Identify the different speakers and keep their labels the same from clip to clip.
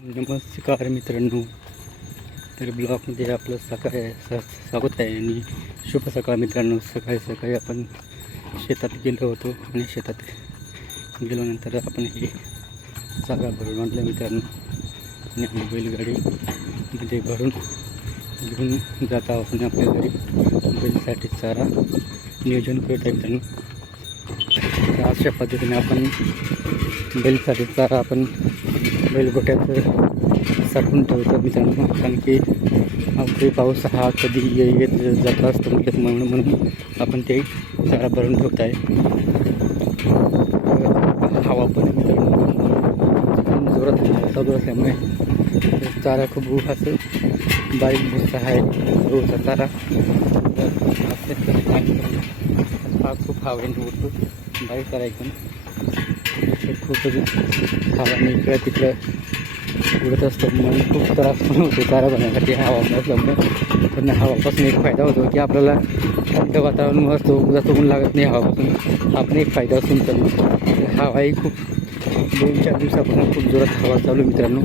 Speaker 1: नमस्कार मित्रांनो. तर ब्लॉगमध्ये आपलं सकाळ स- स्वागत आहे आणि शुभ सकाळ मित्रांनो. सकाळी सकाळी आपण शेतात गेलो होतो आणि शेतात गेल्यानंतर आपण हे जागा भरून आणलं मित्रांनो. आणि आम्ही बैलगाडीमध्ये भरून घेऊन जात आहोत आणि आपल्या घरी बैलसाठी चारा नियोजन करत आहे मित्रांनो. अशा पद्धतीने आपण बैलसाठी चारा आपण बैलगोट्यात साठवून ठेवतो मित्रांनो. कारण की अवघडी पाऊस हा कधी येत जात असतो म्हणजे म्हणून म्हणून आपण ते चारा भरून ठेवत आहे हवा पण आहे मित्रांनो. जोरात चालू असल्यामुळे चारा खूप असं बारीक भुसा आहे रोजचा चारा. हा खूप हवेने उडतो बारीक चारा एकदम. खूपच हवाने इकडं तिकडं उडत असतो. म्हणून खूप त्रास पण होतो चारा बनण्यासाठी हवा नसल्यामुळे पण हवापासून एक फायदा होतो की आपल्याला थंड वातावरण असतो जास्त ऊन लागत नाही हवापासून. हा पण एक फायदा असून तर हवाही खूप दोन चार दिवसापासून खूप जोरात हवा चालू मित्रांनो.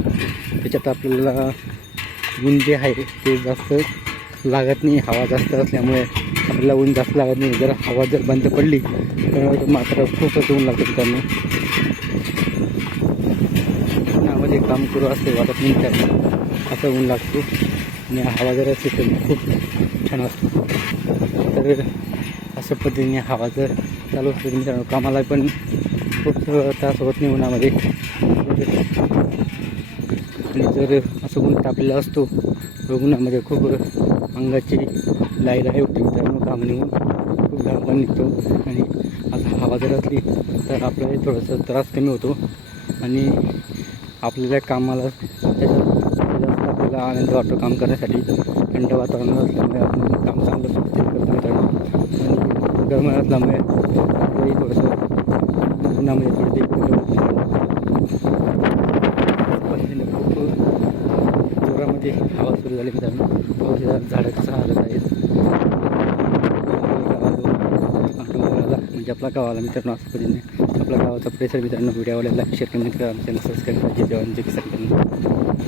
Speaker 1: त्याच्यात आपल्याला ऊन जे आहे ते जास्त लागत नाही हवा जास्त असल्यामुळे आपल्याला ऊन जास्त लागत नाही. जर हवा जर बंद पडली तर मात्र खूपच ऊन लागतं मित्रांनो. जे काम करू असते वाटत नाही काय असं ऊन लागतो आणि हवा जर असते तर खूप छान असतो तर अशा पद्धतीने हवा जर चालू असते मित्रांनो कामाला पण खूप त्रास होत नाही उन्हामध्ये. आणि जर असं ऊन तापलेलं असतो तर उन्हामध्ये खूप अंगाची लाई लाई होते मित्रांनो काम निघून खूप घाम निघतो. आणि असं हवा जर असली तर आपल्याला थोडासा त्रास कमी होतो. आणि आपल्याला कामाला जास्त आपल्याला आनंद वाटतो काम करण्यासाठी. थंड वातावरण असल्यामुळे आपण काम चांगलं सुटते करतो मित्रांनो. आणि गरम असल्यामुळे आपल्याही थोडंसं उन्हामध्ये थोडं ते खूप जोरामध्ये हवा सुरू झाली मित्रांनो. पाऊस झाडं कसं हालत आहेत. म्हणजे आपला गावाला मित्रांनो असं पद्धतीने. आपल्या गावाचा परिसर मित्रांनो व्हिडिओला लाईक शेअर कमेंट करा. चॅनल सबस्क्राईब करा. जय जवान जय किसान.